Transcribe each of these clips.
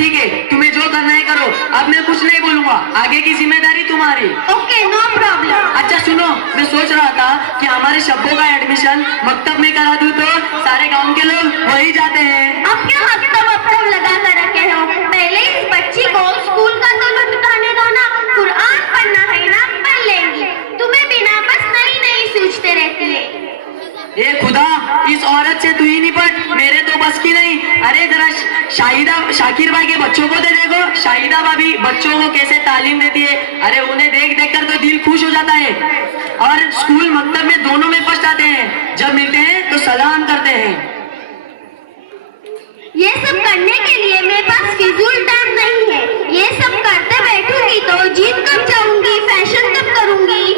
ठीक है, तुम्हें जो करना है करो, अब मैं कुछ नहीं बोलूंगा, आगे की जिम्मेदारी तुम्हारी। Okay, no problem. अच्छा सुनो, मैं सोच रहा था कि हमारे शब्बों का एडमिशन मकतब में करा दूं तो सारे गांव के लोग वही जाते हैं। अब क्या मकतब लगा कर रखे हो? पहले इस बच्ची को स्कूल का तो लुत्फ उठाने दो ना, कुरान पढ़ना है ना, पढ़ लेंगी। तुम्हें बिना बस नई सोचते रहती है। ए खुदा, इस औरत से तू ही निपट, मेरे तो बस की नहीं। अरे जरा शाकिर भाई के बच्चों को दे देखो, शाहिदा भाभी बच्चों को कैसे तालीम देती है। अरे उन्हें देख देख कर तो दिल खुश हो जाता है। और स्कूल मकतब में दोनों में फर्स्ट आते हैं, जब मिलते हैं तो सलाम करते हैं। ये सब करने के लिए मेरे पास फिजूल टाइम नहीं है। ये सब करते बैठूंगी तो जीत कब जाऊंगी, फैशन कब करूंगी।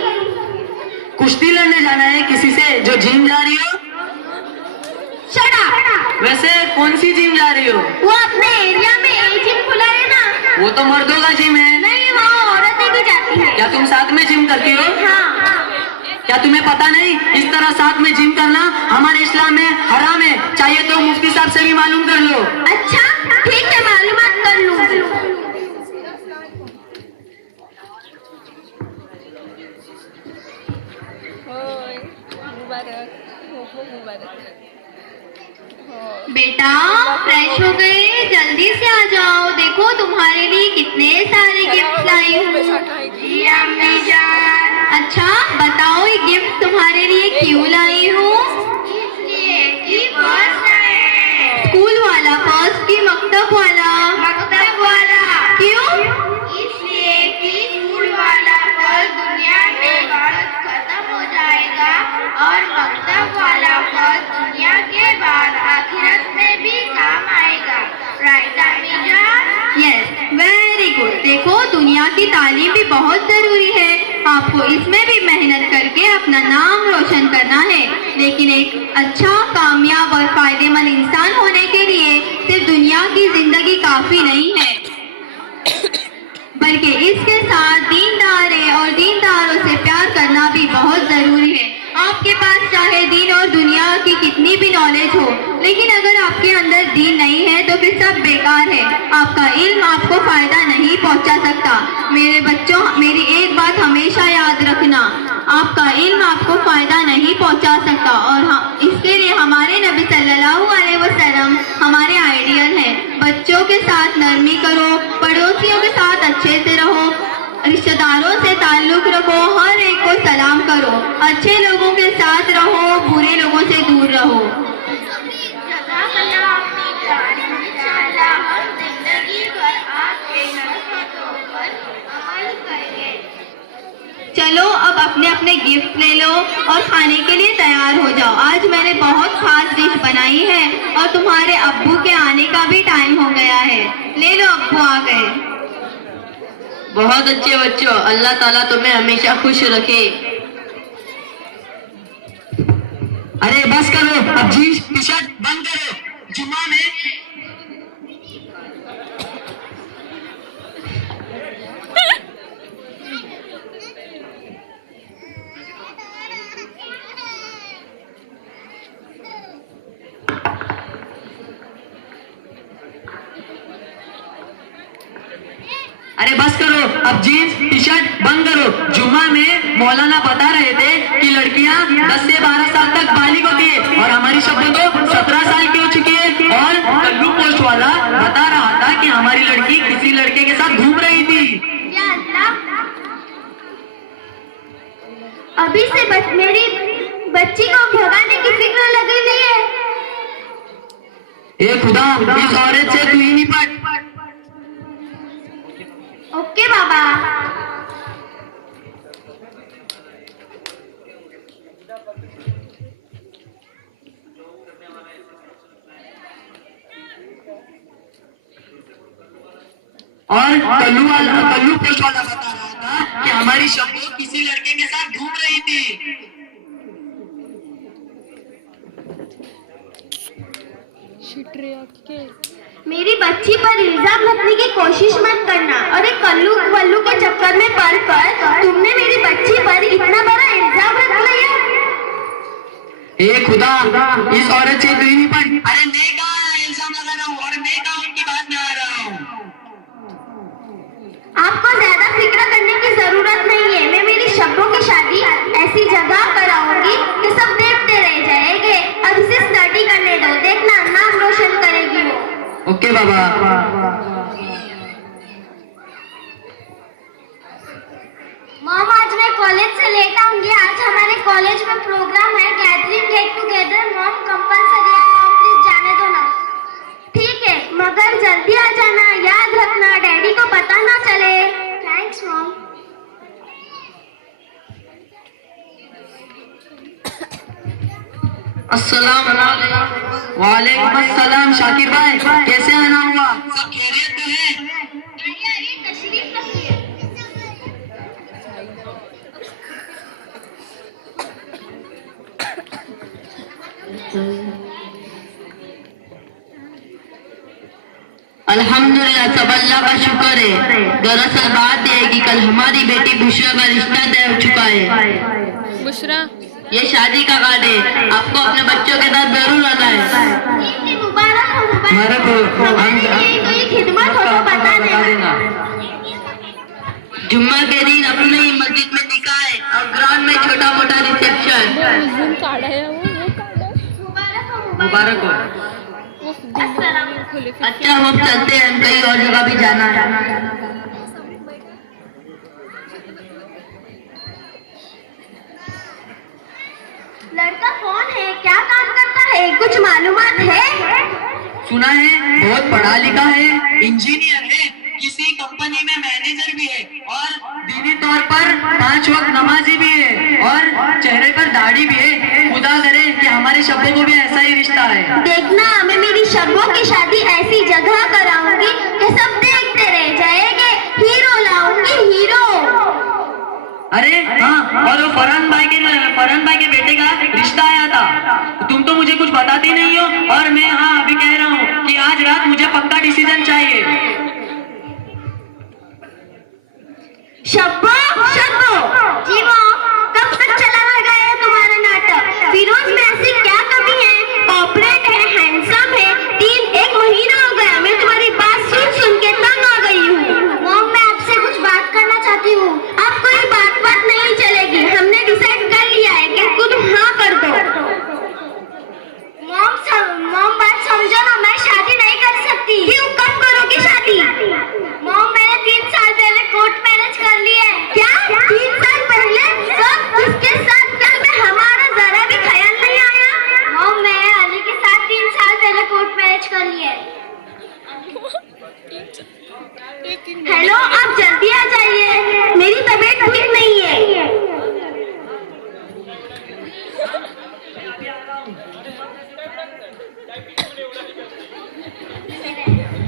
कुश्ती लड़ने जाना है किसी से जो जिम जा रही हो? Shut up. वैसे कौन सी जिम जा रही हो? वो अपने एरिया में एक जिम खुला है ना। वो तो मर्दों का जिम है। नहीं, वहाँ औरतें भी जाती है। क्या तुम साथ में जिम करती हो? हाँ। क्या तुम्हें पता नहीं, इस तरह साथ में जिम करना हमारे इस्लाम में हराम है। चाहिए तो मुफ्ती साहब से भी मालूम कर लो। अच्छा ठीक है, मालूमात कर लूंगी। बेटा फ्रेश हो गए, जल्दी से आ जाओ। देखो तुम्हारे लिए कितने सारे गिफ्ट लाई हूँ। जी अम्मी जान। अच्छा बताओ, ये गिफ्ट तुम्हारे लिए क्यों लाई हूँ? इसलिए कि पर्स है। स्कूल वाला पर्स की मकतब वाला? मकतब वाला। क्यों? इसलिए कि स्कूल वाला पर्स दुनिया में भारत खत्म हो जाएगा और मकतब वाला पर्स दुनिया के बाद आखिरत में भी काम आएगा। राइट अम्मी जान? Yes, very good. देखो दुनिया की तालीम भी बहुत जरूरी है। आपको इसमें भी मेहनत करके अपना नाम रोशन करना है, लेकिन एक अच्छा, कामयाब और फायदेमंद इंसान होने के लिए सिर्फ दुनिया की जिंदगी काफी नहीं है, बल्कि इसके साथ दीनदार और दीनदारों से प्यार करना भी बहुत जरूरी है। आपके पास चाहे दीन और दुनिया की कितनी भी नॉलेज हो, लेकिन अगर आपके अंदर दीन नहीं है तो फिर सब बेकार है। आपका इल्म आपको फायदा नहीं पहुंचा सकता। मेरे बच्चों, मेरी एक बात हमेशा याद रखना, आपका इल्म आपको फायदा नहीं पहुंचा सकता। और इसके लिए हमारे नबी सल्लल्लाहु अलैहि वसल्लम हमारे आइडियल है। बच्चों के साथ नरमी करो, पड़ोसियों के साथ अच्छे से रहो, रिश्तेदारों से ताल्लुक रखो, हर एक को सलाम करो, अच्छे लोगों के साथ रहो, बुरे लोगों से दूर रहो। चलो अब अपने अपने गिफ्ट ले लो और खाने के लिए तैयार हो जाओ। आज मैंने बहुत खास डिश बनाई है और तुम्हारे अब्बू के आने का भी टाइम हो गया है। ले लो, अब्बू आ गए। बहुत अच्छे बच्चों, अल्लाह ताला तुम्हें हमेशा खुश रखे। अरे बस करो, अब जीन्स टी शर्ट बंद करो। जुम्मा में अरे बस करो, अब जीन्स टी शर्ट बंद करो। जुम्मा में मौलाना बता रहे थे कि लड़कियां 10 से 12 साल तक बालिग होती है और हमारी शब्बों तो 17 साल की हो चुकी है। और कल्लू पोस्ट वाला बता रहा था कि हमारी लड़की किसी लड़के के साथ घूम रही थी। अभी से मेरी बच्ची को भगाने की फिक्र लगी हुई है। ए खुदा, इस औरत से तू ही निपट। ओके बाबा। और कल्लू पोस्ट वाला बता रहा था कि हमारी शब्बो किसी लड़के के साथ घूम रही थी। मेरी बच्ची पर इल्जाम लगने की कोशिश मत करना। अरे कल्लू वल्लू के चक्कर में पड़ कर तुमने मेरी बच्ची पर इतना बड़ा इल्जाम रख लिया। ए खुदा, इस औरत से तू ही नहीं पड़। अरे मैं कहाँ इल्जाम लगा रहा हूँ और मैं कहाँ उनकी बात में आ रहा हूँ। आपको ज्यादा फिक्र करने की जरूरत नहीं है। मैं मेरी शब्बों की शादी ऐसी जगह कराऊंगी कि सब देखते रह जाएंगे। अब इसे स्टडी करने दो, देखना नाम रोशन करेगी वो। ओके बाबा। मॉम, आज मैं कॉलेज से लेट आऊंगी। आज हमारे कॉलेज में प्रोग्राम है, gathering get together. Mom compulsory है, मॉम प्लीज जाने दो ना। ठीक है, मगर जल्दी आ जाना, याद रखना डैडी को पता ना चले। Thanks mom. अस्सलाम वालेकुम अस्सलाम। शाकिर भाई कैसे आना हुआ? सब खैरियत तो है? आइए तशरीफ रखिए। अल्हम्दुलिल्लाह, सब अल्लाह का शुक्र है। दरअसल बात यह है कि कल हमारी बेटी बुशरा का रिश्ता तय हो चुका है। बुशरा, ये शादी का कार्ड है, आपको अपने बच्चों के साथ जरूर आना है। मुबारक हो, मुबारक हो। हमारी कोई खिदमत हो तो बता देना। जुम्मा के दिन अपने ही मस्जिद में निकाह है और ग्राउंड में छोटा मोटा रिसेप्शन। जूम कार्ड है वो कार्ड है। मुबारक हो, मुबारक हो। वो खुले अच्छा, हम चलते हैं, कहीं और जगह भी जाना है। लड़का कौन है, क्या काम करता है, कुछ मालूमात है? सुना है बहुत पढ़ा लिखा है, इंजीनियर है, किसी कंपनी में मैनेजर भी है और दीनी तौर पर 5 वक्त नमाजी भी है और चेहरे पर दाढ़ी भी है। खुदा करे कि हमारे शब्दों को भी ऐसा ही रिश्ता है। देखना, मैं मेरी शब्बों की शादी ऐसी जगह कराऊंगी कि सब देखते रह जाएंगे। हीरो लाऊंगी, हीरो। अरे हाँ, और वो फरहान भाई के बेटे का रिश्ता आया था। तुम तो मुझे कुछ बताती नहीं हो और मैं हाँ अभी कह रहा हूँ कि आज रात मुझे पक्का डिसीजन चाहिए। शब्बो, शब्बो। जी मॉम, कब तक चला रहेगा तुम्हारा नाटक? फिरोज में ऐसी क्या कमी है? कॉर्पोरेट है, हैंडसम है, 1 महीना हो गया मैं तुम्हारी बात सुन सुन के तंग आ गई हूँ। मॉम, मैं आपसे कुछ बात करना चाहती हूँ। अब कोई बात नहीं चलेगी, हमने डिसाइड कर लिया है कि खुद हाँ कर दो। मॉम बात समझो ना, मैं शादी नहीं कर सकती। क्यों, कब करोगी शादी? मॉम, मैंने 3 साल पहले कोर्ट मैरिज कर ली है। क्या 3 साल पहले? कब, किसके साथ? क्या मैं हमारा जरा भी ख्याल नहीं आया? मॉम, मैं अली के साथ 3 साल पहले कोर्ट मैरिज कर ली है। हेलो, आप जल्दी आ जाइए, मेरी तबीयत ठीक नहीं है।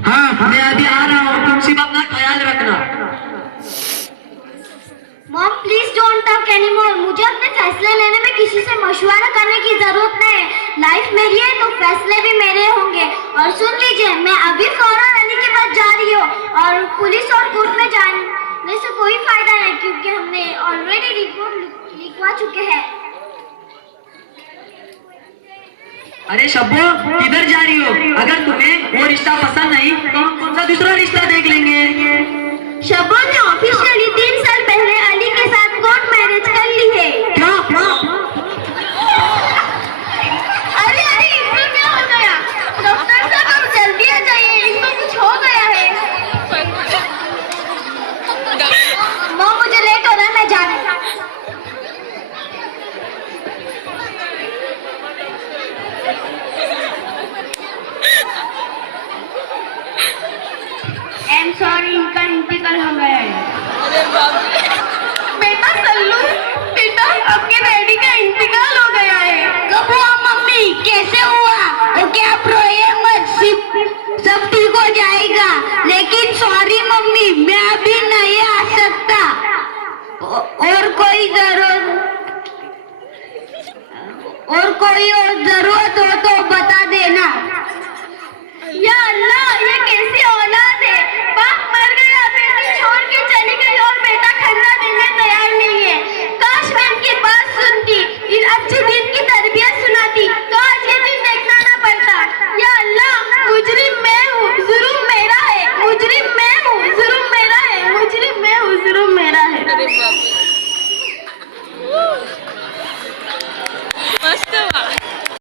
हाँ, मैं अभी आ रहा हूँ, तुम सिर्फ अपना ख्याल रखना। Mom please don't talk anymore. मुझे अपने फैसले लेने में किसी से मशवरा करने की जरूरत नहीं है। लाइफ मेरी है तो फैसले भी मेरे होंगे। और सुन लीजिए, मैं अभी फौरन अली के पास जा रही हूँ और पुलिस और कोर्ट में जाने से कोई फायदा नहीं, क्योंकि हमने ऑलरेडी रिपोर्ट लिखवा चुके हैं। अरे शब्बो, किधर जा रही हो? अगर तुम्हें वो रिश्ता पसंद नहीं तो हम कौन सा दूसरा रिश्ता देख लेंगे। शब्बो ने ऑफिशियली 3 साल पहले अली के साथ कोर्ट मैरिज कर ली है। क्या? अरे अरे, इनको क्या हो गया? डॉक्टर साहब, आप जल्दी आ जाइए, इनको कुछ हो गया है। मॉम, मुझे लेट हो रहा है, मैं जा रही हूँ। I'm sorry, इनका इंतकाल हो गया है। अरे बाप रे। बेटा सल्लू, बेटा आपके डैडी का इंतकाल हो गया है। कब हुआ मम्मी, कैसे हुआ? ओके, आप रोइए मत, सब ठीक हो जाएगा। लेकिन सॉरी मम्मी, मैं अभी नहीं आ सकता। और कोई जरूरत हो तो बता देना। या अल्लाह, ये कैसी औलाद है? बाप मर गया, बेटी छोड़ के चली गई और बेटा खन्ना देने तैयार नहीं है। काश मैं इनकी बात सुनती, इन अच्छे दिन की तरबियत सुनाती तो आज ये दिन देखना ना पड़ता। या अल्लाह, मुजरिम मैं हूँ, जुर्म मेरा है। मुजरिम मैं हूँ, जुर्म मेरा है। मुजरिम अरे बाप रे